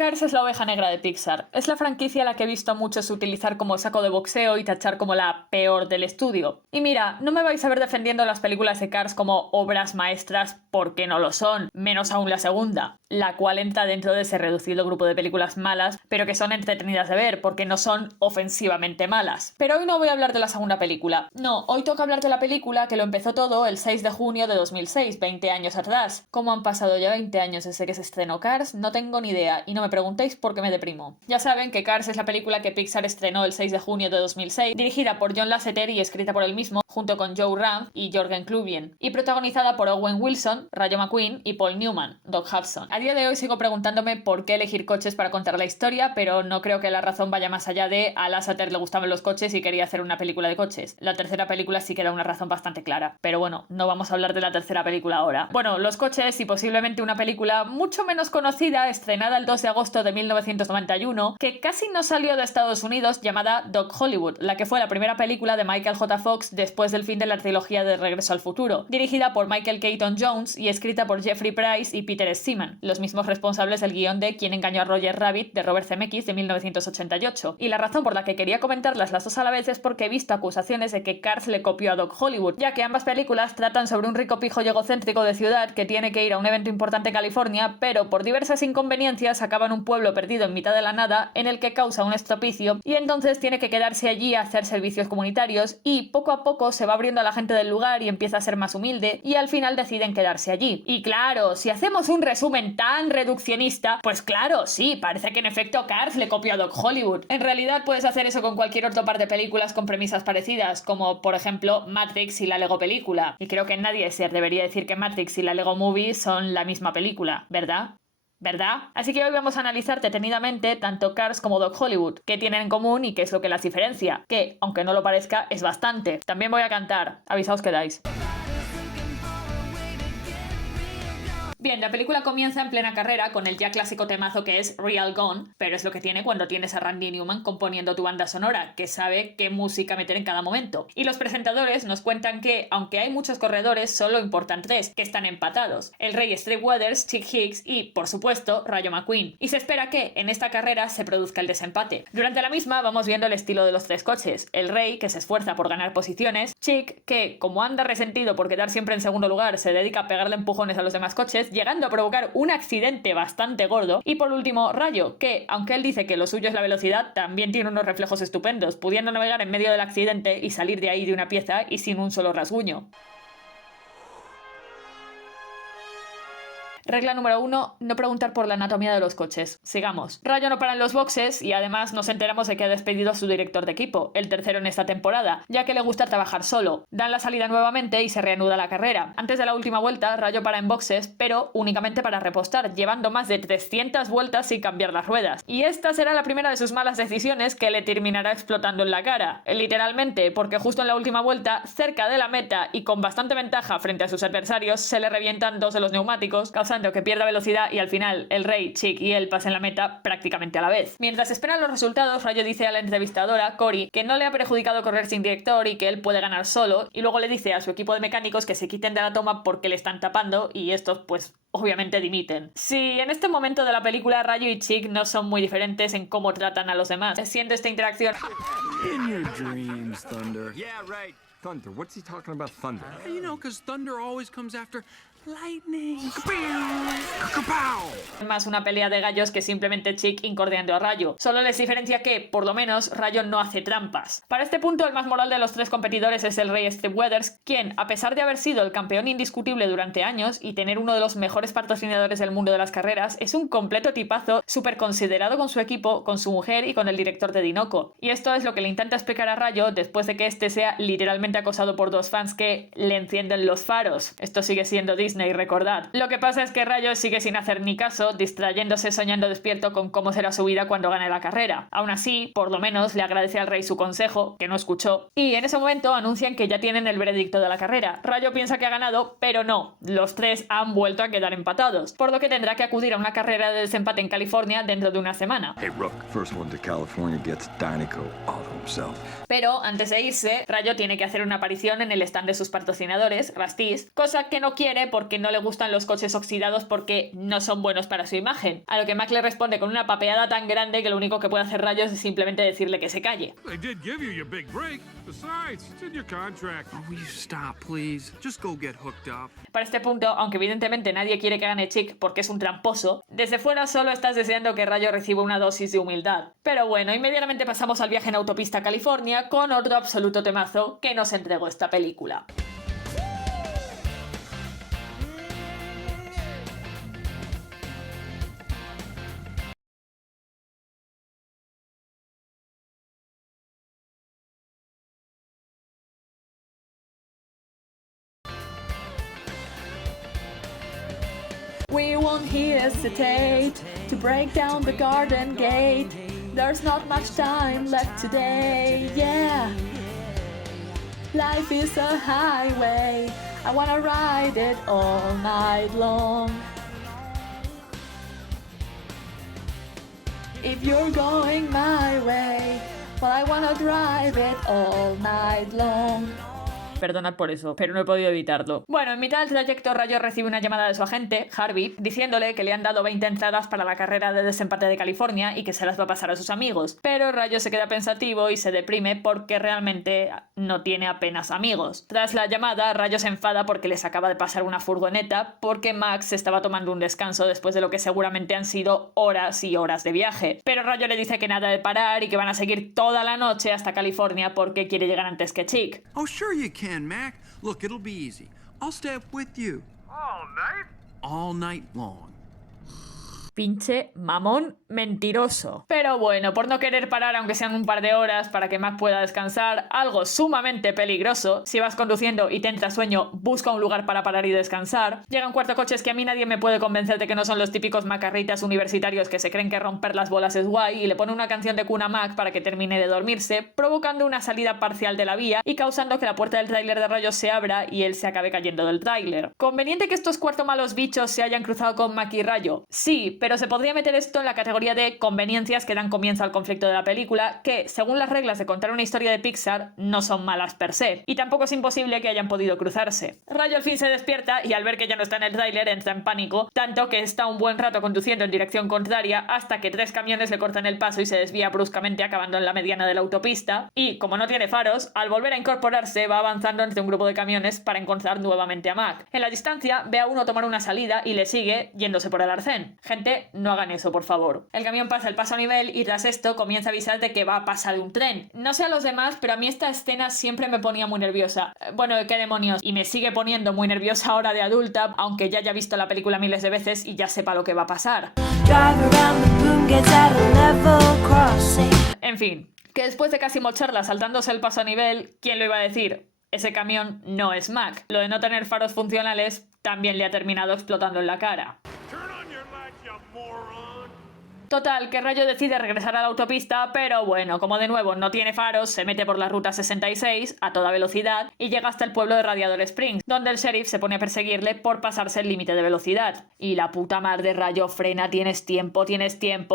Cars es la oveja negra de Pixar. Es la franquicia a la que he visto a muchos utilizar como saco de boxeo y tachar como la peor del estudio. Y mira, no me vais a ver defendiendo las películas de Cars como obras maestras porque no lo son, menos aún la segunda, la cual entra dentro de ese reducido grupo de películas malas, pero que son entretenidas de ver porque no son ofensivamente malas. Pero hoy no voy a hablar de la segunda película. No, hoy toca hablar de la película que lo empezó todo el 6 de junio de 2006, 20 años atrás. ¿Cómo han pasado ya 20 años desde que se estrenó Cars? No tengo ni idea y no me preguntéis por qué me deprimo. Ya saben que Cars es la película que Pixar estrenó el 6 de junio de 2006, dirigida por John Lasseter y escrita por él mismo, junto con Joe Ranft y Jürgen Klubien, y protagonizada por Owen Wilson, Rayo McQueen y Paul Newman, Doc Hudson. A día de hoy sigo preguntándome por qué elegir coches para contar la historia, pero no creo que la razón vaya más allá de a Lasseter le gustaban los coches y quería hacer una película de coches. La tercera película sí que era una razón bastante clara, pero bueno, no vamos a hablar de la tercera película ahora. Bueno, los coches y posiblemente una película mucho menos conocida, estrenada el 2 de agosto de 1991, que casi no salió de Estados Unidos, llamada Doc Hollywood, la que fue la primera película de Michael J. Fox después del fin de la trilogía de Regreso al Futuro, dirigida por Michael Keaton Jones y escrita por Jeffrey Price y Peter Seaman, los mismos responsables del guión de Quién engañó a Roger Rabbit de Robert Zemeckis de 1988. Y la razón por la que quería comentarlas las dos a la vez es porque he visto acusaciones de que Cars le copió a Doc Hollywood, ya que ambas películas tratan sobre un rico pijo y egocéntrico de ciudad que tiene que ir a un evento importante en California, pero por diversas inconveniencias acaba en un pueblo perdido en mitad de la nada en el que causa un estropicio y entonces tiene que quedarse allí a hacer servicios comunitarios y poco a poco se va abriendo a la gente del lugar y empieza a ser más humilde y al final deciden quedarse allí. Y claro, si hacemos un resumen tan reduccionista, pues claro, sí, parece que en efecto Cars le copió a Doc Hollywood. En realidad puedes hacer eso con cualquier otro par de películas con premisas parecidas, como por ejemplo Matrix y la Lego película. Y creo que nadie se debería decir que Matrix y la Lego Movie son la misma película, ¿verdad? ¿Verdad? Así que hoy vamos a analizar detenidamente tanto Cars como Doc Hollywood, qué tienen en común y qué es lo que las diferencia, que, aunque no lo parezca, es bastante. También voy a cantar, avisaos que dais. Bien, la película comienza en plena carrera con el ya clásico temazo que es Real Gone, pero es lo que tiene cuando tienes a Randy Newman componiendo tu banda sonora, que sabe qué música meter en cada momento. Y los presentadores nos cuentan que, aunque hay muchos corredores, solo importan tres, que están empatados: el rey Steve Weathers, Chick Hicks y, por supuesto, Rayo McQueen. Y se espera que, en esta carrera, se produzca el desempate. Durante la misma vamos viendo el estilo de los tres coches: el rey, que se esfuerza por ganar posiciones; Chick, que, como anda resentido por quedar siempre en segundo lugar, se dedica a pegarle empujones a los demás coches, llegando a provocar un accidente bastante gordo; y por último Rayo, que aunque él dice que lo suyo es la velocidad, también tiene unos reflejos estupendos, pudiendo navegar en medio del accidente y salir de ahí de una pieza y sin un solo rasguño. Regla número 1, no preguntar por la anatomía de los coches. Sigamos. Rayo no para en los boxes y además nos enteramos de que ha despedido a su director de equipo, el tercero en esta temporada, ya que le gusta trabajar solo. Dan la salida nuevamente y se reanuda la carrera. Antes de la última vuelta, Rayo para en boxes, pero únicamente para repostar, llevando más de 300 vueltas sin cambiar las ruedas. Y esta será la primera de sus malas decisiones que le terminará explotando en la cara. Literalmente, porque justo en la última vuelta, cerca de la meta y con bastante ventaja frente a sus adversarios, se le revientan dos de los neumáticos, causando que pierda velocidad y al final el rey, Chick y él pasen la meta prácticamente a la vez. Mientras esperan los resultados, Rayo dice a la entrevistadora, Cory, que no le ha perjudicado correr sin director y que él puede ganar solo, y luego le dice a su equipo de mecánicos que se quiten de la toma porque le están tapando y estos pues obviamente dimiten. Si en este momento de la película Rayo y Chick no son muy diferentes en cómo tratan a los demás, siendo esta interacción In your dreams, Thunder. Yeah, right. Thunder. What's he talking about, thunder? You know, because thunder always comes after lightning. más una pelea de gallos que simplemente Chick incordiando a Rayo. Solo les diferencia que, por lo menos, Rayo no hace trampas. Para este punto, el más moral de los tres competidores es el rey Steve Weathers, quien, a pesar de haber sido el campeón indiscutible durante años y tener uno de los mejores patrocinadores del mundo de las carreras, es un completo tipazo, súper considerado con su equipo, con su mujer y con el director de Dinoco. Y esto es lo que le intenta explicar a Rayo después de que este sea literalmente acosado por dos fans que le encienden los faros. Esto sigue siendo Disney, recordad. Lo que pasa es que Rayo sigue sin hacer ni caso, distrayéndose soñando despierto con cómo será su vida cuando gane la carrera. Aún así, por lo menos le agradece al rey su consejo, que no escuchó, y en ese momento anuncian que ya tienen el veredicto de la carrera. Rayo piensa que ha ganado, pero no, los tres han vuelto a quedar empatados, por lo que tendrá que acudir a una carrera de desempate en California dentro de una semana. Hey, Rook, first one to California gets Dinoco all to himself. Pero antes de irse, Rayo tiene que hacer una aparición en el stand de sus patrocinadores, Rustys, cosa que no quiere porque no le gustan los coches oxidados porque no son buenos para su imagen. A lo que Mac le responde con una papeada tan grande que lo único que puede hacer Rayo es simplemente decirle que se calle. Para este punto, aunque evidentemente nadie quiere que gane Chick porque es un tramposo, desde fuera solo estás deseando que Rayo reciba una dosis de humildad. Pero bueno, inmediatamente pasamos al viaje en autopista a California con otro absoluto temazo que nos entregó esta película. We won't hesitate to break down the garden gate. There's not much time left today, yeah. Life is a highway, I wanna ride it all night long. If you're going my way, well, I wanna drive it all night long. Perdonad por eso, pero no he podido evitarlo. Bueno, en mitad del trayecto, Rayo recibe una llamada de su agente, Harvey, diciéndole que le han dado 20 entradas para la carrera de desempate de California y que se las va a pasar a sus amigos. Pero Rayo se queda pensativo y se deprime porque realmente no tiene apenas amigos. Tras la llamada, Rayo se enfada porque les acaba de pasar una furgoneta porque Max estaba tomando un descanso después de lo que seguramente han sido horas y horas de viaje. Pero Rayo le dice que nada de parar y que van a seguir toda la noche hasta California porque quiere llegar antes que Chick. Oh, sure you can. Mac. Look, it'll be easy. I'll stay up with you. All night? All night long. Pinche mamón mentiroso. Pero bueno, por no querer parar aunque sean un par de horas para que Mac pueda descansar, algo sumamente peligroso, si vas conduciendo y te entra sueño, busca un lugar para parar y descansar. Llegan cuatro coches que a mí nadie me puede convencer de que no son los típicos macarritas universitarios que se creen que romper las bolas es guay y le pone una canción de cuna a Mac para que termine de dormirse, provocando una salida parcial de la vía y causando que la puerta del tráiler de Rayos se abra y él se acabe cayendo del tráiler. ¿Conveniente que estos cuarto malos bichos se hayan cruzado con Mac y Rayo? Sí, pero se podría meter esto en la categoría de conveniencias que dan comienzo al conflicto de la película, que, según las reglas de contar una historia de Pixar, no son malas per se, y tampoco es imposible que hayan podido cruzarse. Rayo al fin se despierta y al ver que ya no está en el tráiler entra en pánico, tanto que está un buen rato conduciendo en dirección contraria hasta que 3 camiones le cortan el paso y se desvía bruscamente acabando en la mediana de la autopista, y, como no tiene faros, al volver a incorporarse va avanzando entre un grupo de camiones para encontrar nuevamente a Mac. En la distancia ve a uno tomar una salida y le sigue yéndose por el arcén. Gente, no hagan eso, por favor. El camión pasa el paso a nivel y tras esto comienza a avisar de que va a pasar un tren. No sé a los demás, pero a mí esta escena siempre me ponía muy nerviosa. Bueno, qué demonios. Y me sigue poniendo muy nerviosa ahora de adulta, aunque ya haya visto la película miles de veces y ya sepa lo que va a pasar. En fin, que después de casi mocharla saltándose el paso a nivel, ¿quién lo iba a decir? Ese camión no es Mac. Lo de no tener faros funcionales también le ha terminado explotando en la cara. Total, que Rayo decide regresar a la autopista, pero bueno, como de nuevo no tiene faros, se mete por la ruta 66 a toda velocidad y llega hasta el pueblo de Radiador Springs, donde el sheriff se pone a perseguirle por pasarse el límite de velocidad. Y la puta madre de Rayo, frena, tienes tiempo,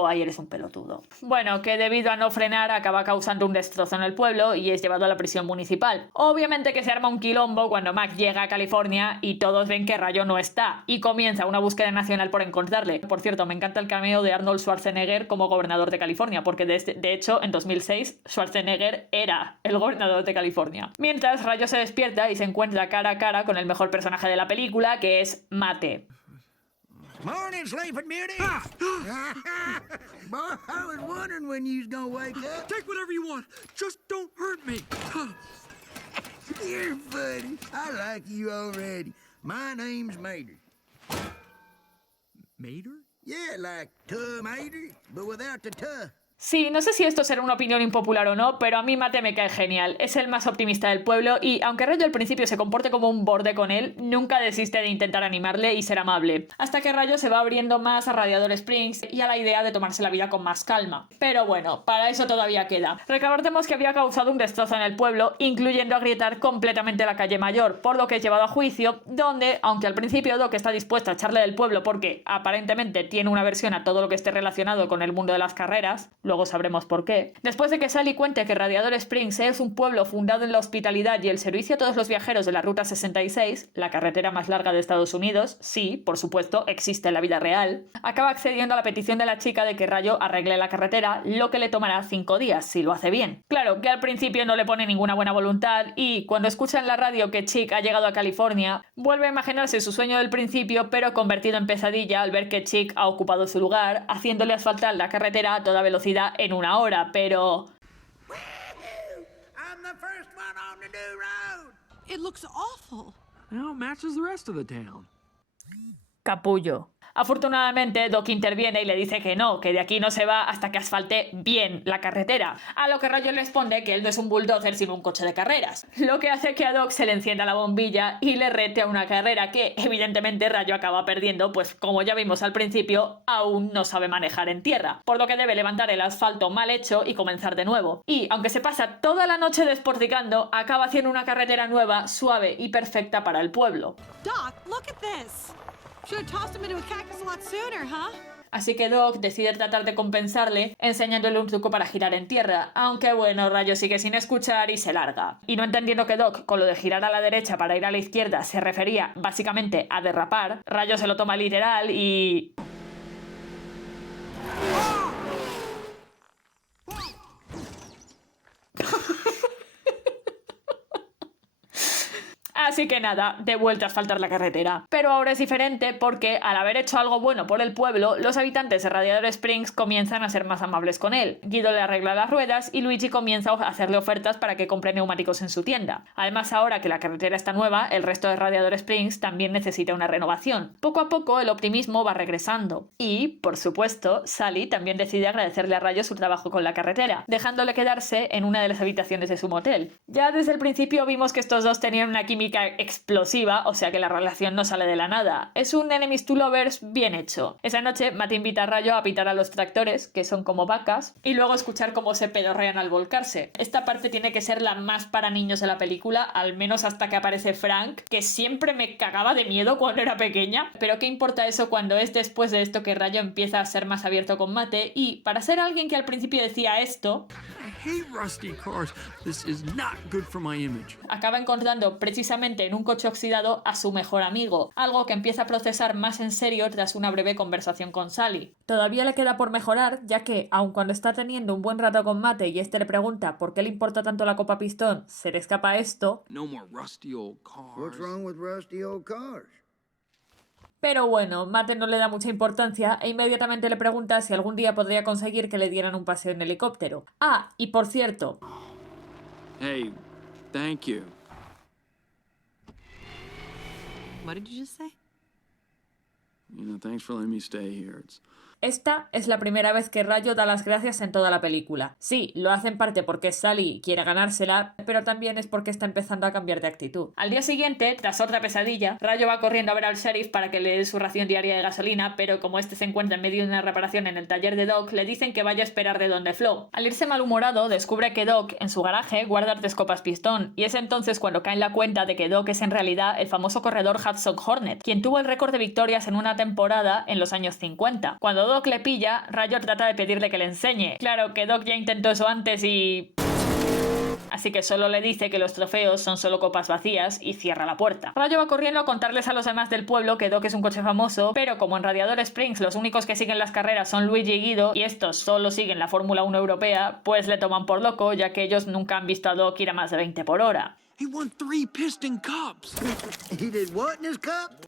ahí eres un pelotudo. Bueno, que debido a no frenar acaba causando un destrozo en el pueblo y es llevado a la prisión municipal. Obviamente que se arma un quilombo cuando Mac llega a California y todos ven que Rayo no está, y comienza una búsqueda nacional por encontrarle. Por cierto, me encanta el cameo de Arnold Schwarzenegger como gobernador de California, porque de hecho en 2006 Schwarzenegger era el gobernador de California. Mientras, Rayo se despierta y se encuentra cara a cara con el mejor personaje de la película, que es Mate. Morning, Sleeping Beauty. Boy, I was wondering when you was gonna wake up. Take whatever you want. Just don't hurt me. You're funny. I like you already. My name's Mater. Mater? Yeah, like tomato, but without the tuh. Sí, no sé si esto será una opinión impopular o no, pero a mí Mate me cae genial. Es el más optimista del pueblo y, aunque Rayo al principio se comporte como un borde con él, nunca desiste de intentar animarle y ser amable. Hasta que Rayo se va abriendo más a Radiador Springs y a la idea de tomarse la vida con más calma. Pero bueno, para eso todavía queda. Recordemos que había causado un destrozo en el pueblo, incluyendo agrietar completamente la calle mayor, por lo que es llevado a juicio, donde, aunque al principio Doc está dispuesto a echarle del pueblo porque aparentemente tiene una aversión a todo lo que esté relacionado con el mundo de las carreras, luego sabremos por qué. Después de que Sally cuente que Radiador Springs es un pueblo fundado en la hospitalidad y el servicio a todos los viajeros de la Ruta 66, la carretera más larga de Estados Unidos, sí, por supuesto, existe en la vida real, acaba accediendo a la petición de la chica de que Rayo arregle la carretera, lo que le tomará 5 días, si lo hace bien. Claro, que al principio no le pone ninguna buena voluntad y, cuando escucha en la radio que Chick ha llegado a California, vuelve a imaginarse su sueño del principio, pero convertido en pesadilla al ver que Chick ha ocupado su lugar, haciéndole asfaltar la carretera a toda velocidad en 1 hora, pero... I'm the first one on the new road. It looks awful. Now it matches the rest of the town. Capullo. Afortunadamente, Doc interviene y le dice que no, que de aquí no se va hasta que asfalte bien la carretera, a lo que Rayo le responde que él no es un bulldozer sino un coche de carreras, lo que hace que a Doc se le encienda la bombilla y le rete a una carrera que evidentemente Rayo acaba perdiendo, pues como ya vimos al principio, aún no sabe manejar en tierra, por lo que debe levantar el asfalto mal hecho y comenzar de nuevo. Y, aunque se pasa toda la noche desporticando, acaba haciendo una carretera nueva, suave y perfecta para el pueblo. Doc, look at this. Should have tossed him into a cactus a lot sooner, huh? Así que Doc decide tratar de compensarle enseñándole un truco para girar en tierra, aunque bueno, Rayo sigue sin escuchar y se larga. Y no entendiendo que Doc con lo de girar a la derecha para ir a la izquierda se refería básicamente a derrapar, Rayo se lo toma literal y... Así que nada, de vuelta a asfaltar la carretera. Pero ahora es diferente porque, al haber hecho algo bueno por el pueblo, los habitantes de Radiador Springs comienzan a ser más amables con él. Guido le arregla las ruedas y Luigi comienza a hacerle ofertas para que compre neumáticos en su tienda. Además, ahora que la carretera está nueva, el resto de Radiador Springs también necesita una renovación. Poco a poco el optimismo va regresando. Y, por supuesto, Sally también decide agradecerle a Rayo su trabajo con la carretera, dejándole quedarse en una de las habitaciones de su motel. Ya desde el principio vimos que estos dos tenían una química explosiva, o sea que la relación no sale de la nada. Es un enemies to lovers bien hecho. Esa noche, Matt invita a Rayo a pitar a los tractores, que son como vacas, y luego escuchar cómo se pedorrean al volcarse. Esta parte tiene que ser la más para niños de la película, al menos hasta que aparece Frank, que siempre me cagaba de miedo cuando era pequeña, pero ¿qué importa eso cuando es después de esto que Rayo empieza a ser más abierto con Mate? Y para ser alguien que al principio decía esto, I hate rusty cars. This is not good for my image. acaba encontrando precisamente en un coche oxidado a su mejor amigo, algo que empieza a procesar más en serio tras una breve conversación con Sally. Todavía le queda por mejorar, ya que, aun cuando está teniendo un buen rato con Mate y este le pregunta por qué le importa tanto la copa pistón, se le escapa esto. No more rusty old cars. What's wrong with rusty old cars? Pero bueno, Mate no le da mucha importancia e inmediatamente le pregunta si algún día podría conseguir que le dieran un paseo en helicóptero. Ah, y por cierto, Hey, thank you. What did you just say? Thanks for letting me stay here. esta es la primera vez que Rayo da las gracias en toda la película. Sí, lo hace en parte porque Sally quiere ganársela, pero también es porque está empezando a cambiar de actitud. Al día siguiente, tras otra pesadilla, Rayo va corriendo a ver al sheriff para que le dé su ración diaria de gasolina, pero como este se encuentra en medio de una reparación en el taller de Doc, le dicen que vaya a esperar de donde Flo. Al irse malhumorado, descubre que Doc, en su garaje, guarda 3 copas pistón, y es entonces cuando cae en la cuenta de que Doc es en realidad el famoso corredor Hudson Hornet, quien tuvo el récord de victorias en una temporada en los años 50. Cuando Doc le pilla, Rayo trata de pedirle que le enseñe. Claro que Doc ya intentó eso antes y... así que solo le dice que los trofeos son solo copas vacías y cierra la puerta. Rayo va corriendo a contarles a los demás del pueblo que Doc es un coche famoso, pero como en Radiador Springs los únicos que siguen las carreras son Luigi y Guido y estos solo siguen la Fórmula 1 europea, pues le toman por loco, ya que ellos nunca han visto a Doc ir a más de 20 por hora. He won 3 piston cups. He did what in his cup?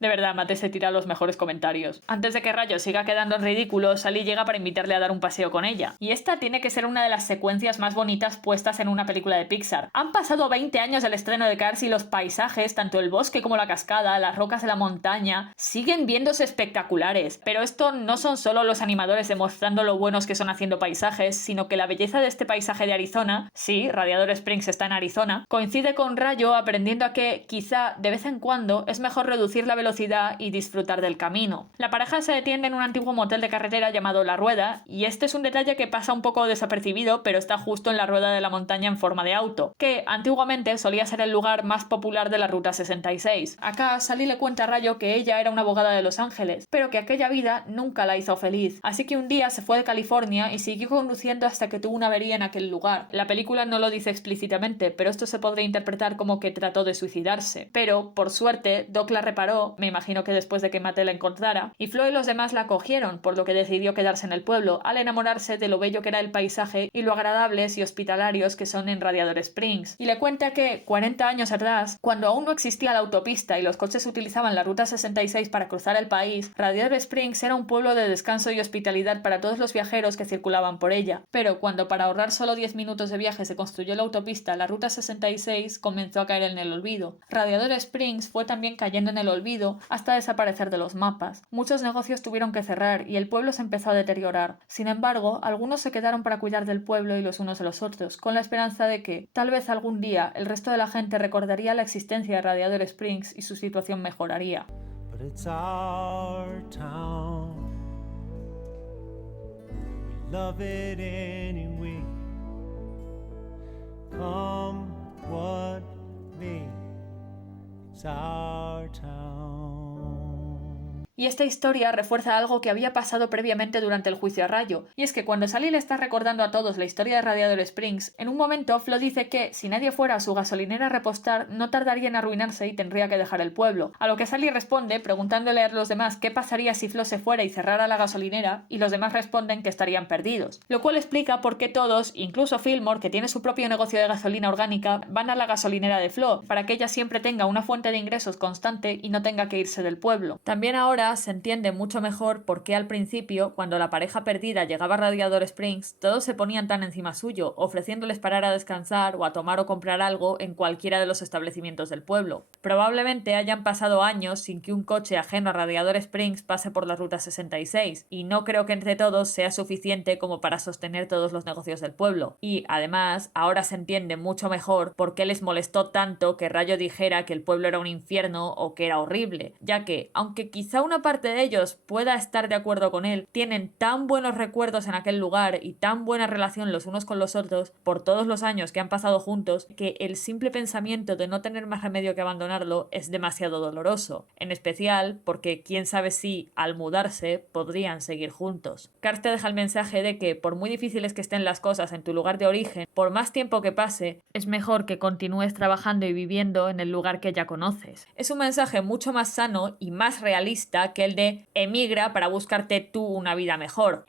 De verdad, Mate se tira los mejores comentarios. Antes de que Rayo siga quedando en ridículo, Sally llega para invitarle a dar un paseo con ella. Y esta tiene que ser una de las secuencias más bonitas puestas en una película de Pixar. Han pasado 20 años del estreno de Cars y los paisajes, tanto el bosque como la cascada, las rocas de la montaña, siguen viéndose espectaculares. Pero esto no son solo los animadores demostrando lo buenos que son haciendo paisajes, sino que la belleza de este paisaje de Arizona, sí, Radiador Springs está en Arizona, coincide coincide con Rayo aprendiendo a que, quizá, de vez en cuando, es mejor reducir la velocidad y disfrutar del camino. La pareja se detiene en un antiguo motel de carretera llamado La Rueda, y este es un detalle que pasa un poco desapercibido, pero está justo en la rueda de la montaña en forma de auto, que antiguamente solía ser el lugar más popular de la Ruta 66. Acá Sally le cuenta a Rayo que ella era una abogada de Los Ángeles, pero que aquella vida nunca la hizo feliz, así que un día se fue de California y siguió conduciendo hasta que tuvo una avería en aquel lugar. La película no lo dice explícitamente, pero esto se podría interpretar como que trató de suicidarse. Pero, por suerte, Doc la reparó, me imagino que después de que Mate la encontrara, y Flo y los demás la acogieron, por lo que decidió quedarse en el pueblo, al enamorarse de lo bello que era el paisaje y lo agradables y hospitalarios que son en Radiador Springs. Y le cuenta que, 40 años atrás, cuando aún no existía la autopista y los coches utilizaban la Ruta 66 para cruzar el país, Radiador Springs era un pueblo de descanso y hospitalidad para todos los viajeros que circulaban por ella. Pero cuando para ahorrar solo 10 minutos de viaje se construyó la autopista, la Ruta 66 comenzó a caer en el olvido. Radiador Springs fue también cayendo en el olvido hasta desaparecer de los mapas. Muchos negocios tuvieron que cerrar y el pueblo se empezó a deteriorar. Sin embargo, algunos se quedaron para cuidar del pueblo y los unos de los otros, con la esperanza de que, tal vez algún día, el resto de la gente recordaría la existencia de Radiador Springs y su situación mejoraría. But it's our town. We love it anyway. Come what may, it's our town. Y esta historia refuerza algo que había pasado previamente durante el juicio a Rayo, y es que cuando Sally le está recordando a todos la historia de Radiador Springs, en un momento Flo dice que, si nadie fuera a su gasolinera a repostar, no tardaría en arruinarse y tendría que dejar el pueblo, a lo que Sally responde preguntándole a los demás qué pasaría si Flo se fuera y cerrara la gasolinera, y los demás responden que estarían perdidos, lo cual explica por qué todos, incluso Fillmore, que tiene su propio negocio de gasolina orgánica, van a la gasolinera de Flo, para que ella siempre tenga una fuente de ingresos constante y no tenga que irse del pueblo. También ahora se entiende mucho mejor por qué al principio, cuando la pareja perdida llegaba a Radiador Springs, todos se ponían tan encima suyo, ofreciéndoles parar a descansar o a tomar o comprar algo en cualquiera de los establecimientos del pueblo. Probablemente hayan pasado años sin que un coche ajeno a Radiador Springs pase por la Ruta 66, y no creo que entre todos sea suficiente como para sostener todos los negocios del pueblo. Y, además, ahora se entiende mucho mejor por qué les molestó tanto que Rayo dijera que el pueblo era un infierno o que era horrible, ya que, aunque quizá una parte de ellos pueda estar de acuerdo con él, tienen tan buenos recuerdos en aquel lugar y tan buena relación los unos con los otros por todos los años que han pasado juntos, que el simple pensamiento de no tener más remedio que abandonarlo es demasiado doloroso, en especial porque quién sabe si, al mudarse, podrían seguir juntos. Cars te deja el mensaje de que, por muy difíciles que estén las cosas en tu lugar de origen, por más tiempo que pase, es mejor que continúes trabajando y viviendo en el lugar que ya conoces. Es un mensaje mucho más sano y más realista que el de emigra para buscarte tú una vida mejor.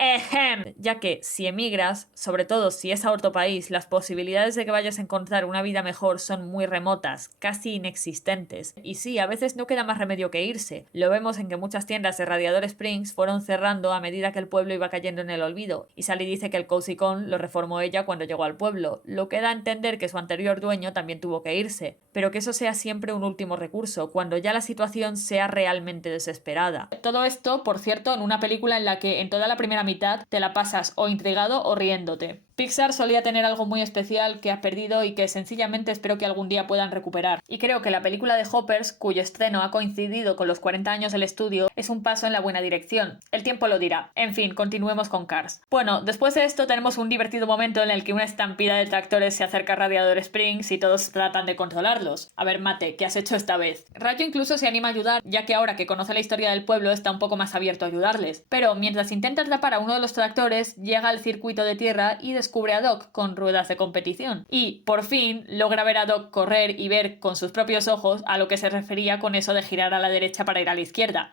Ya que si emigras, sobre todo si es a otro país, las posibilidades de que vayas a encontrar una vida mejor son muy remotas, casi inexistentes. Y sí, a veces no queda más remedio que irse. Lo vemos en que muchas tiendas de Radiador Springs fueron cerrando a medida que el pueblo iba cayendo en el olvido, y Sally dice que el Cozy Con lo reformó ella cuando llegó al pueblo, lo que da a entender que su anterior dueño también tuvo que irse, pero que eso sea siempre un último recurso, cuando ya la situación sea realmente desesperada. Todo esto, por cierto, en una película en la que en toda la primera mitad te la pasas o intrigado o riéndote. Pixar solía tener algo muy especial que ha perdido y que sencillamente espero que algún día puedan recuperar. Y creo que la película de Hoppers, cuyo estreno ha coincidido con los 40 años del estudio, es un paso en la buena dirección. El tiempo lo dirá. En fin, continuemos con Cars. Bueno, después de esto tenemos un divertido momento en el que una estampida de tractores se acerca a Radiador Springs y todos tratan de controlarlos. A ver, Mate, ¿qué has hecho esta vez? Rayo incluso se anima a ayudar, ya que ahora que conoce la historia del pueblo está un poco más abierto a ayudarles. Pero mientras intenta atrapar a uno de los tractores, llega al circuito de tierra y descubre a Doc con ruedas de competición. Y, por fin, logra ver a Doc correr y ver con sus propios ojos a lo que se refería con eso de girar a la derecha para ir a la izquierda.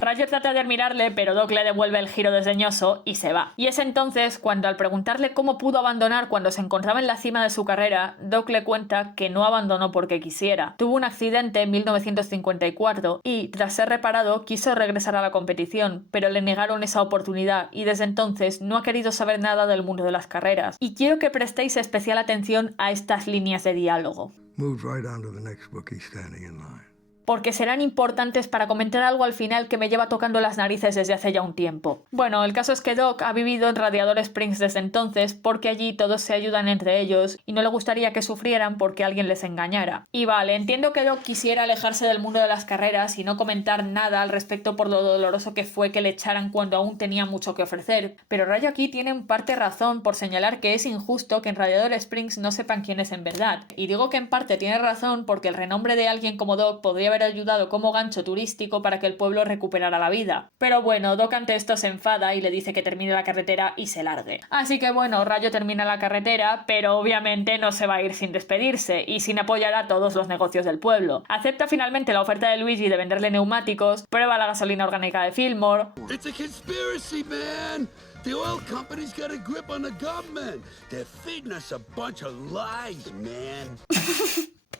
Rayo trata de admirarle, pero Doc le devuelve el giro desdeñoso y se va. Y es entonces cuando, al preguntarle cómo pudo abandonar cuando se encontraba en la cima de su carrera, Doc le cuenta que no abandonó porque quisiera. Tuvo un accidente en 1954 y, tras ser reparado, quiso regresar a la competición, pero le negaron esa oportunidad y desde entonces no ha querido saber nada del mundo de las carreras. Y quiero que prestéis especial atención a estas líneas de diálogo. Moved right on to the next bookie standing in line. porque serán importantes para comentar algo al final que me lleva tocando las narices desde hace ya un tiempo. Bueno, el caso es que Doc ha vivido en Radiador Springs desde entonces porque allí todos se ayudan entre ellos y no le gustaría que sufrieran porque alguien les engañara. Y vale, entiendo que Doc quisiera alejarse del mundo de las carreras y no comentar nada al respecto por lo doloroso que fue que le echaran cuando aún tenía mucho que ofrecer, pero Rayo aquí tiene en parte razón por señalar que es injusto que en Radiador Springs no sepan quién es en verdad. Y digo que en parte tiene razón porque el renombre de alguien como Doc podría haber ayudado como gancho turístico para que el pueblo recuperara la vida. Pero bueno, Doc ante esto se enfada y le dice que termine la carretera y se largue. Así que bueno, Rayo termina la carretera, pero obviamente no se va a ir sin despedirse y sin apoyar a todos los negocios del pueblo. Acepta finalmente la oferta de Luigi de venderle neumáticos, prueba la gasolina orgánica de Fillmore. It's a conspiracy, man! The oil company's got a grip on the government. They're feeding us a bunch of lies, man.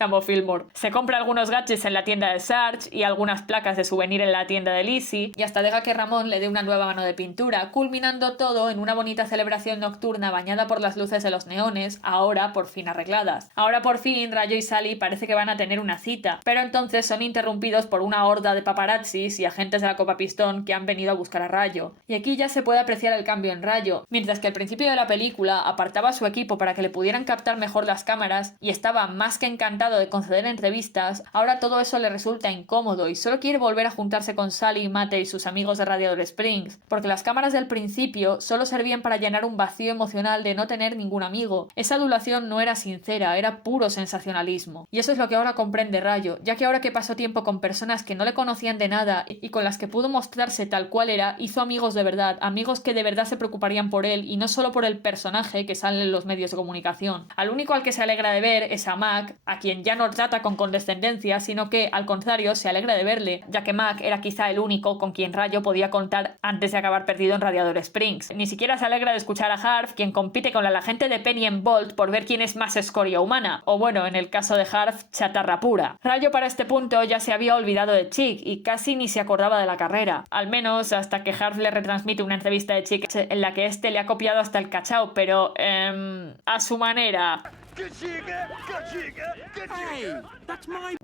Amo Fillmore. Se compra algunos gadgets en la tienda de Sarge y algunas placas de souvenir en la tienda de Lizzie y hasta deja que Ramón le dé una nueva mano de pintura, culminando todo en una bonita celebración nocturna bañada por las luces de los neones, ahora por fin arregladas. Ahora por fin Rayo y Sally parece que van a tener una cita, pero entonces son interrumpidos por una horda de paparazzis y agentes de la Copa Pistón que han venido a buscar a Rayo. Y aquí ya se puede apreciar el cambio en Rayo. Mientras que al principio de la película apartaba a su equipo para que le pudieran captar mejor las cámaras y estaba más que encantado de conceder entrevistas, ahora todo eso le resulta incómodo y solo quiere volver a juntarse con Sally, Mate y sus amigos de Radiador Springs, porque las cámaras del principio solo servían para llenar un vacío emocional de no tener ningún amigo. Esa adulación no era sincera, era puro sensacionalismo. Y eso es lo que ahora comprende Rayo, ya que ahora que pasó tiempo con personas que no le conocían de nada y con las que pudo mostrarse tal cual era, hizo amigos de verdad, amigos que de verdad se preocuparían por él y no solo por el personaje que sale en los medios de comunicación. Al único al que se alegra de ver es a Mac, a quien ya no trata con condescendencia, sino que, al contrario, se alegra de verle, ya que Mac era quizá el único con quien Rayo podía contar antes de acabar perdido en Radiador Springs. Ni siquiera se alegra de escuchar a Harv, quien compite con la gente de Penny en Bolt por ver quién es más escoria humana, o bueno, en el caso de Harv, chatarra pura. Rayo para este punto ya se había olvidado de Chick y casi ni se acordaba de la carrera, al menos hasta que Harv le retransmite una entrevista de Chick en la que este le ha copiado hasta el cachao, pero a su manera.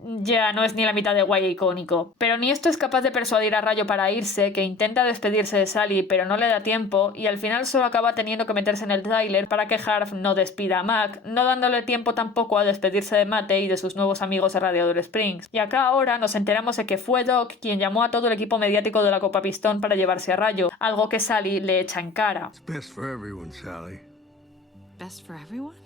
Ya no es ni la mitad de guay e icónico. Pero ni esto es capaz de persuadir a Rayo para irse, que intenta despedirse de Sally pero no le da tiempo y al final solo acaba teniendo que meterse en el tráiler para que Harv no despida a Mac, no dándole tiempo tampoco a despedirse de Mate y de sus nuevos amigos de Radiador Springs. Y acá ahora nos enteramos de que fue Doc quien llamó a todo el equipo mediático de la Copa Pistón para llevarse a Rayo, algo que Sally le echa en cara. It's best for everyone, Sally. Best for everyone?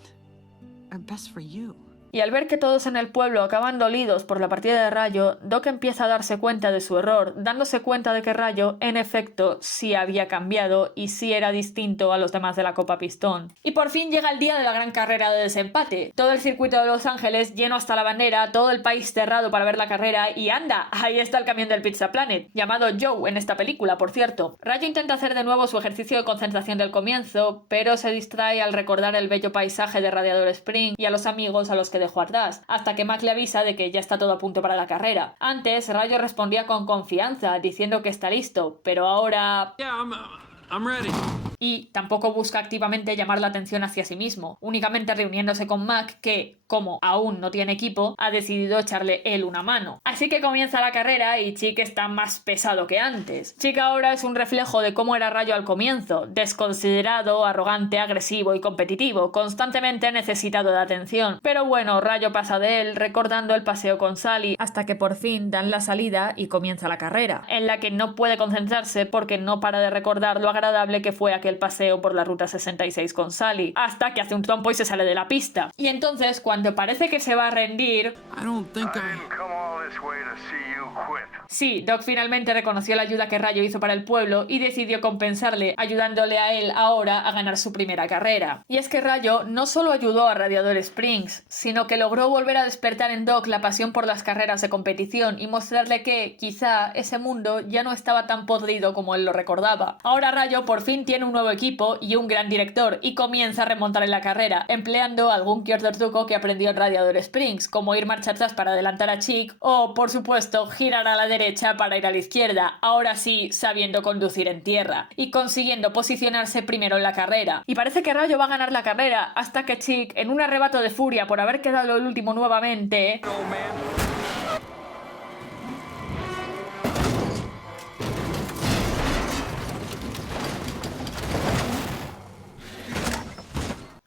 Or best for you? Y al ver que todos en el pueblo acaban dolidos por la partida de Rayo, Doc empieza a darse cuenta de su error, dándose cuenta de que Rayo, en efecto, sí había cambiado y sí era distinto a los demás de la Copa Pistón. Y por fin llega el día de la gran carrera de desempate. Todo el circuito de Los Ángeles lleno hasta la bandera, todo el país cerrado para ver la carrera y ¡anda! Ahí está el camión del Pizza Planet, llamado Joe en esta película, por cierto. Rayo intenta hacer de nuevo su ejercicio de concentración del comienzo, pero se distrae al recordar el bello paisaje de Radiador Springs y a los amigos a los que dejó atrás, hasta que Mac le avisa de que ya está todo a punto para la carrera. Antes, Rayo respondía con confianza, diciendo que está listo, pero ahora... Yeah, I'm ready. Y tampoco busca activamente llamar la atención hacia sí mismo, únicamente reuniéndose con Mac que, como aún no tiene equipo, ha decidido echarle él una mano. Así que comienza la carrera y Chick está más pesado que antes. Chick ahora es un reflejo de cómo era Rayo al comienzo, desconsiderado, arrogante, agresivo y competitivo, constantemente necesitado de atención. Pero bueno, Rayo pasa de él recordando el paseo con Sally hasta que por fin dan la salida y comienza la carrera, en la que no puede concentrarse porque no para de recordar lo agradable que fue aquel paseo por la ruta 66 con Sally, hasta que hace un trompo y se sale de la pista. Y entonces, cuando parece que se va a rendir... I don't think I... Sí, Doc finalmente reconoció la ayuda que Rayo hizo para el pueblo y decidió compensarle, ayudándole a él ahora a ganar su primera carrera. Y es que Rayo no solo ayudó a Radiador Springs, sino que logró volver a despertar en Doc la pasión por las carreras de competición y mostrarle que, quizá, ese mundo ya no estaba tan podrido como él lo recordaba. Ahora Rayo por fin tiene un nuevo equipo y un gran director y comienza a remontar en la carrera, empleando algún que otro truco que aprendió en Radiador Springs, como ir marcha atrás para adelantar a Chick o, por supuesto, girar a la derecha para ir a la izquierda, ahora sí sabiendo conducir en tierra y consiguiendo posicionarse primero en la carrera. Y parece que Rayo va a ganar la carrera hasta que Chick, en un arrebato de furia por haber quedado el último nuevamente...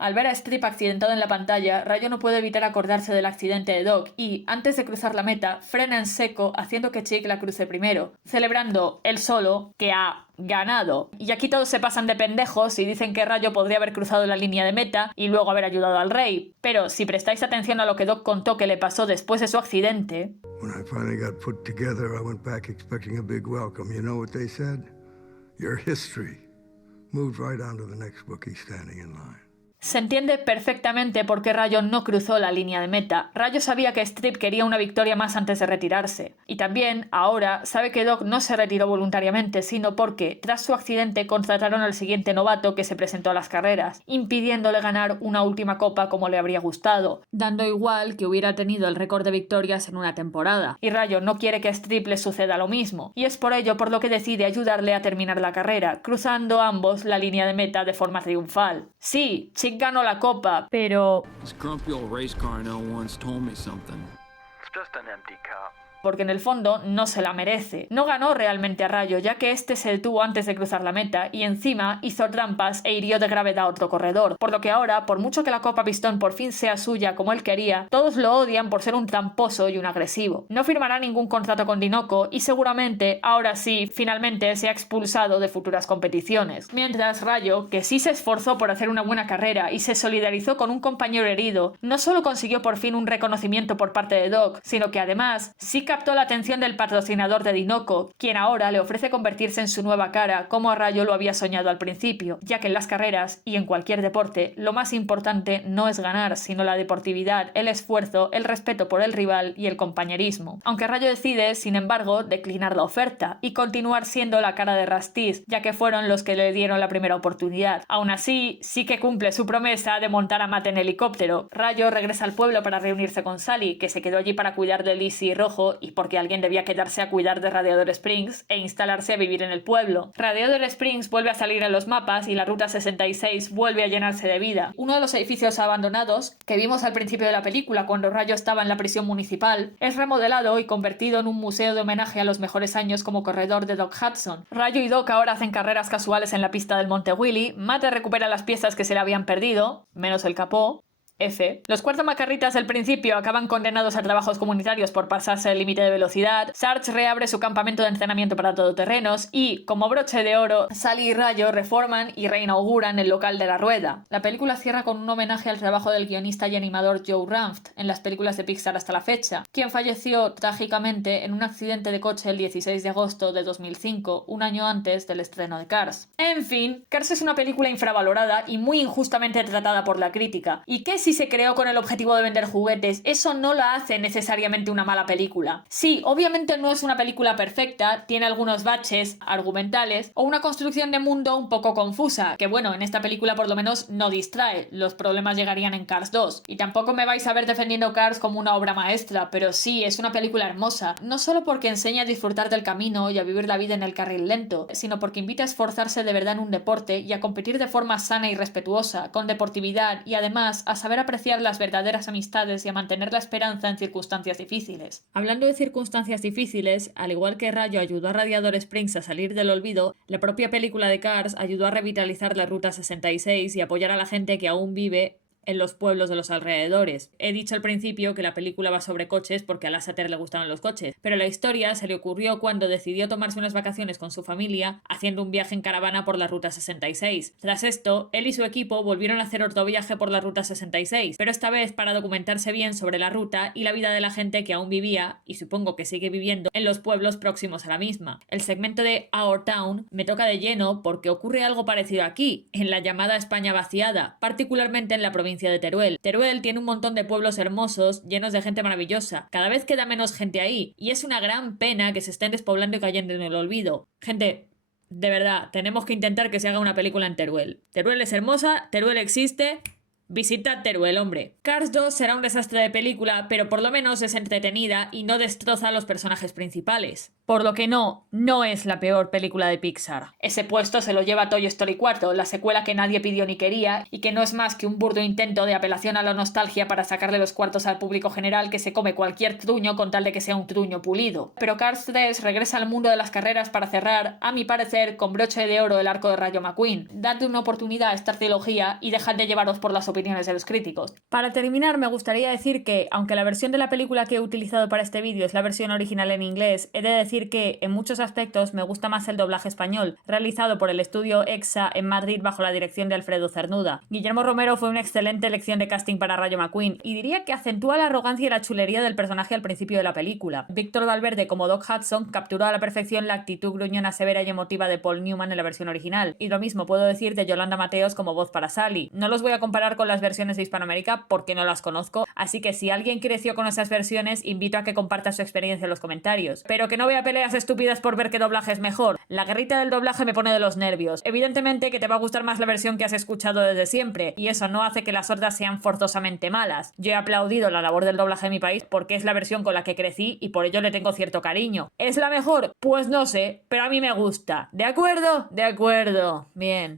Al ver a Strip accidentado en la pantalla, Rayo no puede evitar acordarse del accidente de Doc y, antes de cruzar la meta, frena en seco haciendo que Chick la cruce primero, celebrando él solo que ha ganado. Y aquí todos se pasan de pendejos y dicen que Rayo podría haber cruzado la línea de meta y luego haber ayudado al rey. Pero si prestáis atención a lo que Doc contó que le pasó después de su accidente... When I finally got put together, I went back expecting a big welcome. You know what they said? Your history moved right on to the next bookie standing in line. Se entiende perfectamente por qué Rayo no cruzó la línea de meta. Rayo sabía que Strip quería una victoria más antes de retirarse. Y también, ahora, sabe que Doc no se retiró voluntariamente, sino porque, tras su accidente, contrataron al siguiente novato que se presentó a las carreras, impidiéndole ganar una última copa como le habría gustado, dando igual que hubiera tenido el récord de victorias en una temporada. Y Rayo no quiere que a Strip le suceda lo mismo, y es por ello por lo que decide ayudarle a terminar la carrera, cruzando ambos la línea de meta de forma triunfal. Sí, Chick ganó la copa, pero... This grumpy old race car I know once told me something. It's just an empty cup. Porque en el fondo no se la merece. No ganó realmente a Rayo, ya que este se detuvo antes de cruzar la meta y encima hizo trampas e hirió de gravedad a otro corredor, por lo que ahora, por mucho que la Copa Pistón por fin sea suya como él quería, todos lo odian por ser un tramposo y un agresivo. No firmará ningún contrato con Dinoco y seguramente, ahora sí, finalmente sea expulsado de futuras competiciones. Mientras Rayo, que sí se esforzó por hacer una buena carrera y se solidarizó con un compañero herido, no solo consiguió por fin un reconocimiento por parte de Doc, sino que además sí captó la atención del patrocinador de Dinoco, quien ahora le ofrece convertirse en su nueva cara, como a Rayo lo había soñado al principio, ya que en las carreras y en cualquier deporte lo más importante no es ganar, sino la deportividad, el esfuerzo, el respeto por el rival y el compañerismo. Aunque Rayo decide, sin embargo, declinar la oferta y continuar siendo la cara de Rastis, ya que fueron los que le dieron la primera oportunidad. Aún así, sí que cumple su promesa de montar a Matt en helicóptero. Rayo regresa al pueblo para reunirse con Sally, que se quedó allí para cuidar de Lizzie y Rojo y porque alguien debía quedarse a cuidar de Radiator Springs e instalarse a vivir en el pueblo. Radiator Springs vuelve a salir en los mapas y la Ruta 66 vuelve a llenarse de vida. Uno de los edificios abandonados, que vimos al principio de la película cuando Rayo estaba en la prisión municipal, es remodelado y convertido en un museo de homenaje a los mejores años como corredor de Doc Hudson. Rayo y Doc ahora hacen carreras casuales en la pista del Monte Willy, Matt recupera las piezas que se le habían perdido, menos el capó. F. Los cuatro macarritas del principio acaban condenados a trabajos comunitarios por pasarse el límite de velocidad, Sarge reabre su campamento de entrenamiento para todoterrenos y, como broche de oro, Sally y Rayo reforman y reinauguran el local de la rueda. La película cierra con un homenaje al trabajo del guionista y animador Joe Ranft en las películas de Pixar hasta la fecha, quien falleció trágicamente en un accidente de coche el 16 de agosto de 2005, un año antes del estreno de Cars. En fin, Cars es una película infravalorada y muy injustamente tratada por la crítica. ¿Y qué si se creó con el objetivo de vender juguetes? Eso no la hace necesariamente una mala película. Sí, obviamente no es una película perfecta, tiene algunos baches argumentales o una construcción de mundo un poco confusa, que bueno, en esta película por lo menos no distrae, los problemas llegarían en Cars 2. Y tampoco me vais a ver defendiendo Cars como una obra maestra, pero sí, es una película hermosa, no solo porque enseña a disfrutar del camino y a vivir la vida en el carril lento, sino porque invita a esforzarse de verdad en un deporte y a competir de forma sana y respetuosa, con deportividad y además a saber apreciar las verdaderas amistades y a mantener la esperanza en circunstancias difíciles. Hablando de circunstancias difíciles, al igual que Rayo ayudó a Radiator Springs a salir del olvido, la propia película de Cars ayudó a revitalizar la Ruta 66 y apoyar a la gente que aún vive en los pueblos de los alrededores. He dicho al principio que la película va sobre coches porque a Lasseter le gustaban los coches, pero la historia se le ocurrió cuando decidió tomarse unas vacaciones con su familia haciendo un viaje en caravana por la Ruta 66. Tras esto, él y su equipo volvieron a hacer otro viaje por la Ruta 66, pero esta vez para documentarse bien sobre la ruta y la vida de la gente que aún vivía, y supongo que sigue viviendo, en los pueblos próximos a la misma. El segmento de Our Town me toca de lleno porque ocurre algo parecido aquí, en la llamada España vaciada, particularmente en la provincia de Teruel. Teruel tiene un montón de pueblos hermosos, llenos de gente maravillosa. Cada vez queda menos gente ahí, y es una gran pena que se estén despoblando y cayendo en el olvido. Gente, de verdad, tenemos que intentar que se haga una película en Teruel. Teruel es hermosa, Teruel existe... Visita Teruel, hombre. Cars 2 será un desastre de película, pero por lo menos es entretenida y no destroza a los personajes principales. Por lo que no es la peor película de Pixar. Ese puesto se lo lleva Toy Story 4, la secuela que nadie pidió ni quería y que no es más que un burdo intento de apelación a la nostalgia para sacarle los cuartos al público general que se come cualquier truño con tal de que sea un truño pulido. Pero Cars 3 regresa al mundo de las carreras para cerrar, a mi parecer, con broche de oro el arco de Rayo McQueen. Dadle una oportunidad a esta trilogía y dejad de llevaros por las opiniones de los críticos. Para terminar, me gustaría decir que, aunque la versión de la película que he utilizado para este vídeo es la versión original en inglés, he de decir que, en muchos aspectos, me gusta más el doblaje español, realizado por el estudio EXA en Madrid bajo la dirección de Alfredo Cernuda. Guillermo Romero fue una excelente elección de casting para Rayo McQueen, y diría que acentúa la arrogancia y la chulería del personaje al principio de la película. Víctor Valverde como Doc Hudson capturó a la perfección la actitud gruñona, severa y emotiva de Paul Newman en la versión original, y lo mismo puedo decir de Yolanda Mateos como voz para Sally. No los voy a comparar con las versiones de Hispanoamérica porque no las conozco, así que si alguien creció con esas versiones, invito a que comparta su experiencia en los comentarios. Pero que no vea peleas estúpidas por ver qué doblaje es mejor. La guerrita del doblaje me pone de los nervios. Evidentemente que te va a gustar más la versión que has escuchado desde siempre, y eso no hace que las sordas sean forzosamente malas. Yo he aplaudido la labor del doblaje de mi país porque es la versión con la que crecí y por ello le tengo cierto cariño. ¿Es la mejor? Pues no sé, pero a mí me gusta. ¿De acuerdo? De acuerdo. Bien.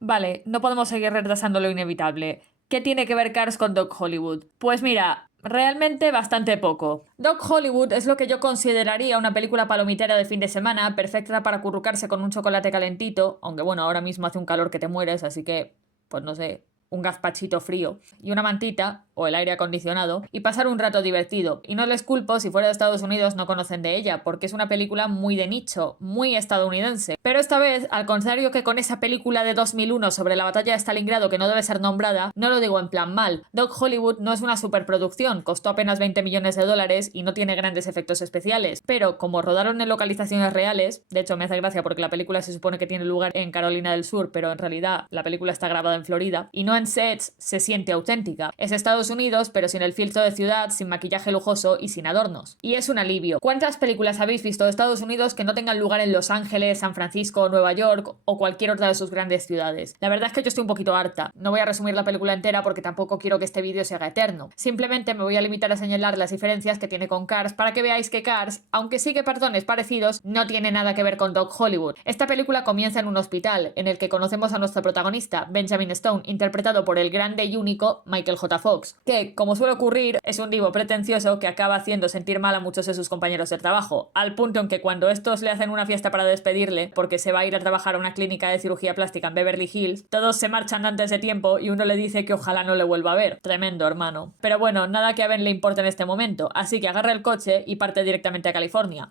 Vale, no podemos seguir retrasando lo inevitable. ¿Qué tiene que ver Cars con Doc Hollywood? Pues mira, realmente bastante poco. Doc Hollywood es lo que yo consideraría una película palomitera de fin de semana, perfecta para acurrucarse con un chocolate calentito, aunque bueno, ahora mismo hace un calor que te mueres, así que, pues no sé, un gazpachito frío y una mantita o el aire acondicionado y pasar un rato divertido. Y no les culpo si fuera de Estados Unidos no conocen de ella, porque es una película muy de nicho, muy estadounidense. Pero esta vez, al contrario que con esa película de 2001 sobre la batalla de Stalingrado que no debe ser nombrada, no lo digo en plan mal. Doc Hollywood no es una superproducción, costó apenas $20 millones y no tiene grandes efectos especiales. Pero como rodaron en localizaciones reales, de hecho me hace gracia porque la película se supone que tiene lugar en Carolina del Sur, pero en realidad la película está grabada en Florida, y no en sets, se siente auténtica. Es Estados Unidos, pero sin el filtro de ciudad, sin maquillaje lujoso y sin adornos. Y es un alivio. ¿Cuántas películas habéis visto de Estados Unidos que no tengan lugar en Los Ángeles, San Francisco, Nueva York o cualquier otra de sus grandes ciudades? La verdad es que yo estoy un poquito harta. No voy a resumir la película entera porque tampoco quiero que este vídeo se haga eterno. Simplemente me voy a limitar a señalar las diferencias que tiene con Cars para que veáis que Cars, aunque sigue patrones parecidos, no tiene nada que ver con Doc Hollywood. Esta película comienza en un hospital, en el que conocemos a nuestro protagonista, Benjamin Stone, interpretado por el grande y único Michael J. Fox, que, como suele ocurrir, es un divo pretencioso que acaba haciendo sentir mal a muchos de sus compañeros de trabajo, al punto en que cuando estos le hacen una fiesta para despedirle, porque se va a ir a trabajar a una clínica de cirugía plástica en Beverly Hills, todos se marchan antes de tiempo y uno le dice que ojalá no le vuelva a ver. Tremendo, hermano. Pero bueno, nada que a Ben le importe en este momento, así que agarra el coche y parte directamente a California.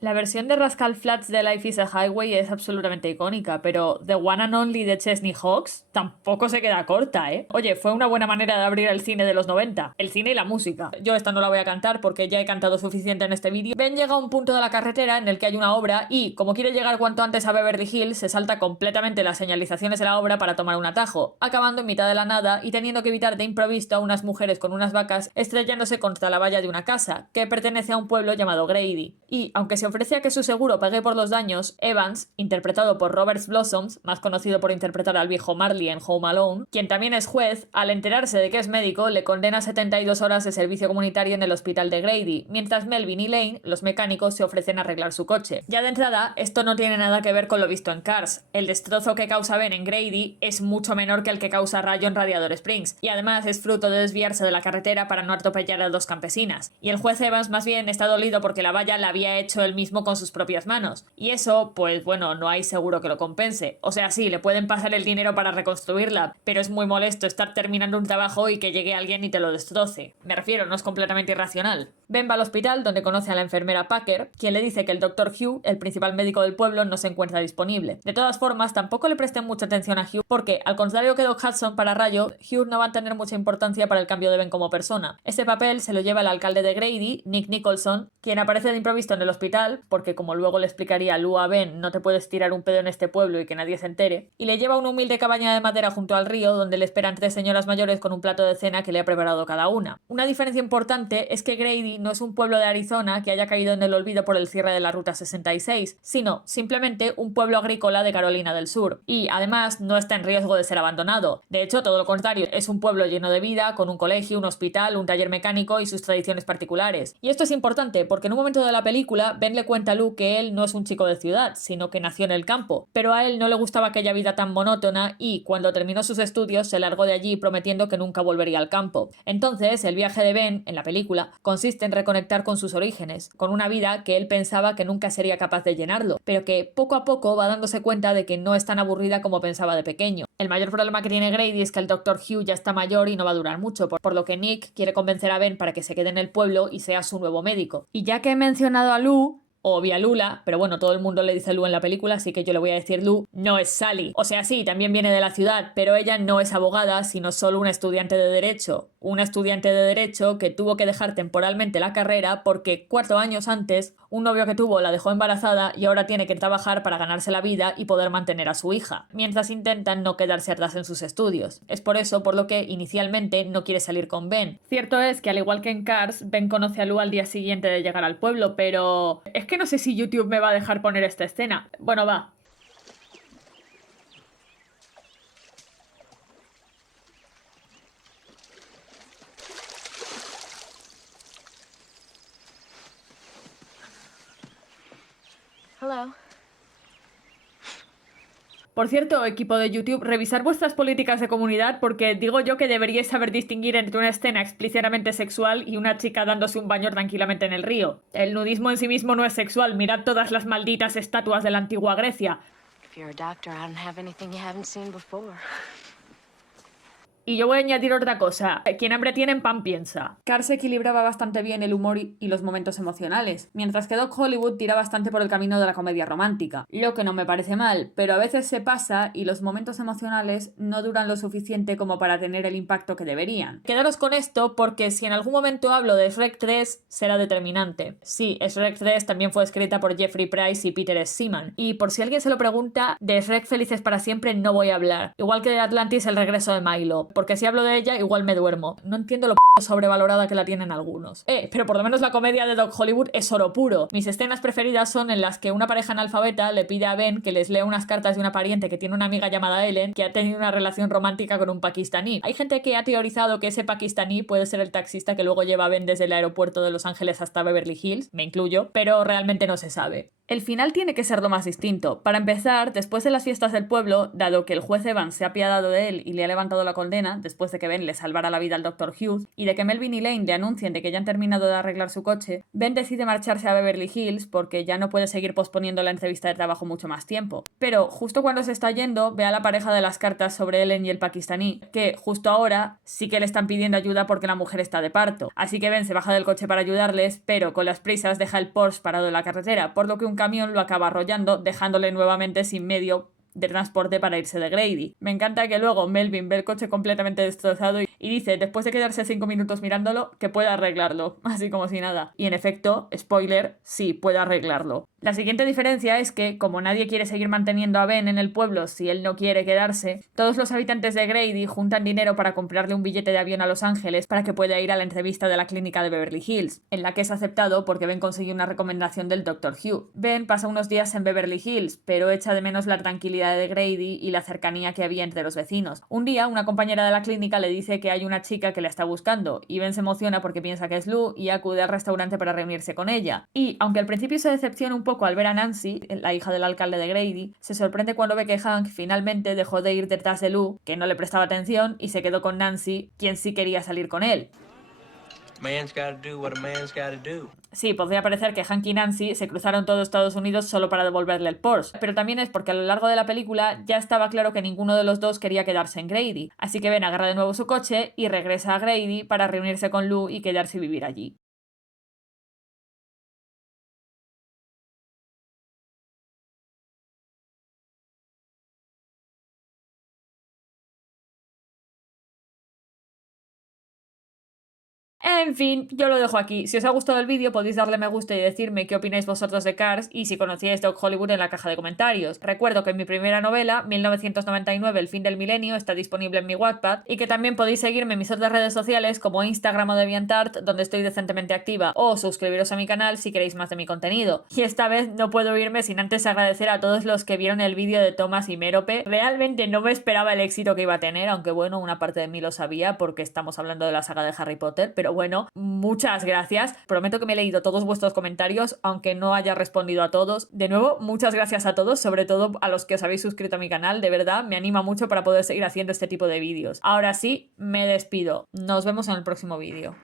La versión de Rascal Flatts de Life is a Highway es absolutamente icónica, pero The One and Only de Chesney Hawkes tampoco se queda corta, ¿eh? Oye, fue una buena manera de abrir el cine de los 90, el cine y la música. Yo esta no la voy a cantar porque ya he cantado suficiente en este vídeo. Ben llega a un punto de la carretera en el que hay una obra y, como quiere llegar cuanto antes a Beverly Hills, se salta completamente las señalizaciones de la obra para tomar un atajo, acabando en mitad de la nada y teniendo que evitar de improviso a unas mujeres con unas vacas estrellándose contra la valla de una casa, que pertenece a un pueblo llamado Grady. Y, aunque se ofrece a que su seguro pague por los daños, Evans, interpretado por Robert Blossoms, más conocido por interpretar al viejo Marley en Home Alone, quien también es juez, al enterarse de que es médico, le condena a 72 horas de servicio comunitario en el hospital de Grady, mientras Melvin y Lane, los mecánicos, se ofrecen a arreglar su coche. Ya de entrada, esto no tiene nada que ver con lo visto en Cars. El destrozo que causa Ben en Grady es mucho menor que el que causa Rayo en Radiator Springs, y además es fruto de desviarse de la carretera para no atropellar a dos campesinas. Y el juez Evans más bien está dolido porque la valla la había hecho él mismo con sus propias manos. Y eso, pues bueno, no hay seguro que lo compense. O sea, sí, le pueden pasar el dinero para reconstruirla, pero es muy molesto estar terminando un trabajo y que llegue alguien y te lo destroce. Me refiero, no es completamente irracional. Ben va al hospital donde conoce a la enfermera Packer, quien le dice que el Dr. Hugh, el principal médico del pueblo, no se encuentra disponible. De todas formas, tampoco le presten mucha atención a Hugh porque, al contrario que Doc Hudson para Rayo, Hugh no va a tener mucha importancia para el cambio de Ben como persona. Ese papel se lo lleva el alcalde de Grady, Nick Nicholson, quien aparece de improviso en el hospital ilegal, porque como luego le explicaría Lou a Ben, no te puedes tirar un pedo en este pueblo y que nadie se entere, y le lleva a una humilde cabaña de madera junto al río donde le esperan 3 señoras mayores con un plato de cena que le ha preparado cada una. Una diferencia importante es que Grady no es un pueblo de Arizona que haya caído en el olvido por el cierre de la Ruta 66, sino simplemente un pueblo agrícola de Carolina del Sur. Y además no está en riesgo de ser abandonado. De hecho, todo lo contrario, es un pueblo lleno de vida, con un colegio, un hospital, un taller mecánico y sus tradiciones particulares. Y esto es importante porque en un momento de la película Ben le cuenta a Lou que él no es un chico de ciudad, sino que nació en el campo, pero a él no le gustaba aquella vida tan monótona y cuando terminó sus estudios se largó de allí prometiendo que nunca volvería al campo. Entonces, el viaje de Ben, en la película, consiste en reconectar con sus orígenes, con una vida que él pensaba que nunca sería capaz de llenarlo, pero que poco a poco va dándose cuenta de que no es tan aburrida como pensaba de pequeño. El mayor problema que tiene Grady es que el Dr. Hugh ya está mayor y no va a durar mucho, por lo que Nick quiere convencer a Ben para que se quede en el pueblo y sea su nuevo médico. Y ya que he mencionado a Lou, o Lula, pero bueno, todo el mundo le dice Lou en la película, así que yo le voy a decir Lou, no es Sally. O sea, sí, también viene de la ciudad, pero ella no es abogada, sino solo una estudiante de Derecho. Una estudiante de Derecho que tuvo que dejar temporalmente la carrera porque 4 años antes un novio que tuvo la dejó embarazada y ahora tiene que trabajar para ganarse la vida y poder mantener a su hija, mientras intentan no quedarse atrás en sus estudios. Es por eso por lo que inicialmente no quiere salir con Ben. Cierto es que al igual que en Cars, Ben conoce a Lou al día siguiente de llegar al pueblo, pero es que no sé si YouTube me va a dejar poner esta escena. Bueno, va. Hello. Por cierto, equipo de YouTube, revisar vuestras políticas de comunidad porque digo yo que deberíais saber distinguir entre una escena explícitamente sexual y una chica dándose un baño tranquilamente en el río. El nudismo en sí mismo no es sexual, mirad todas las malditas estatuas de la antigua Grecia. If you're a doctor, I don't have anything you haven't seen before. Y yo voy a añadir otra cosa. Quien hambre tiene, en pan piensa. Cars equilibraba bastante bien el humor y los momentos emocionales, mientras que Doc Hollywood tira bastante por el camino de la comedia romántica. Lo que no me parece mal, pero a veces se pasa y los momentos emocionales no duran lo suficiente como para tener el impacto que deberían. Quedaros con esto porque si en algún momento hablo de Shrek 3, será determinante. Sí, Shrek 3 también fue escrita por Jeffrey Price y Peter S. Seaman. Y por si alguien se lo pregunta, de Shrek Felices para Siempre no voy a hablar. Igual que de Atlantis, el regreso de Milo. Porque si hablo de ella, igual me duermo. No entiendo lo sobrevalorada que la tienen algunos. Pero por lo menos la comedia de Doc Hollywood es oro puro. Mis escenas preferidas son en las que una pareja analfabeta le pide a Ben que les lea unas cartas de una pariente que tiene una amiga llamada Ellen que ha tenido una relación romántica con un pakistaní. Hay gente que ha teorizado que ese pakistaní puede ser el taxista que luego lleva a Ben desde el aeropuerto de Los Ángeles hasta Beverly Hills, me incluyo, pero realmente no se sabe. El final tiene que ser lo más distinto. Para empezar, después de las fiestas del pueblo, dado que el juez Evans se ha apiadado de él y le ha levantado la condena, después de que Ben le salvara la vida al Dr. Hughes, y de que Melvin y Lane le anuncien de que ya han terminado de arreglar su coche, Ben decide marcharse a Beverly Hills porque ya no puede seguir posponiendo la entrevista de trabajo mucho más tiempo. Pero justo cuando se está yendo, ve a la pareja de las cartas sobre Ellen y el pakistaní, que justo ahora sí que le están pidiendo ayuda porque la mujer está de parto. Así que Ben se baja del coche para ayudarles, pero con las prisas deja el Porsche parado en la carretera, por lo que un camión lo acaba arrollando, dejándole nuevamente sin medio de transporte para irse de Grady. Me encanta que luego Melvin ve el coche completamente destrozado y dice, después de quedarse 5 minutos mirándolo, que puede arreglarlo, así como si nada. Y en efecto, spoiler, sí, puede arreglarlo. La siguiente diferencia es que, como nadie quiere seguir manteniendo a Ben en el pueblo si él no quiere quedarse, todos los habitantes de Grady juntan dinero para comprarle un billete de avión a Los Ángeles para que pueda ir a la entrevista de la clínica de Beverly Hills, en la que es aceptado porque Ben consiguió una recomendación del Dr. Hugh. Ben pasa unos días en Beverly Hills, pero echa de menos la tranquilidad de Grady y la cercanía que había entre los vecinos. Un día, una compañera de la clínica le dice que hay una chica que la está buscando, y Ben se emociona porque piensa que es Lou y acude al restaurante para reunirse con ella. Y, aunque al principio se decepciona un poco al ver a Nancy, la hija del alcalde de Grady, se sorprende cuando ve que Hank finalmente dejó de ir detrás de Lou, que no le prestaba atención, y se quedó con Nancy, quien sí quería salir con él. Man's gotta do what a man's gotta do. Sí, podría parecer que Hank y Nancy se cruzaron todo Estados Unidos solo para devolverle el Porsche, pero también es porque a lo largo de la película ya estaba claro que ninguno de los dos quería quedarse en Grady, así que Ben agarra de nuevo su coche y regresa a Grady para reunirse con Lou y quedarse y vivir allí. En fin, yo lo dejo aquí. Si os ha gustado el vídeo podéis darle me gusta y decirme qué opináis vosotros de Cars y si conocíais Doc Hollywood en la caja de comentarios. Recuerdo que mi primera novela, 1999, El fin del milenio, está disponible en mi Wattpad y que también podéis seguirme en mis otras redes sociales como Instagram o DeviantArt, donde estoy decentemente activa, o suscribiros a mi canal si queréis más de mi contenido. Y esta vez no puedo irme sin antes agradecer a todos los que vieron el vídeo de Thomas y Mérope. Realmente no me esperaba el éxito que iba a tener, aunque bueno, una parte de mí lo sabía porque estamos hablando de la saga de Harry Potter, pero bueno, muchas gracias. Prometo que me he leído todos vuestros comentarios, aunque no haya respondido a todos. De nuevo, muchas gracias a todos, sobre todo a los que os habéis suscrito a mi canal, de verdad, me anima mucho para poder seguir haciendo este tipo de vídeos. Ahora sí, me despido. Nos vemos en el próximo vídeo.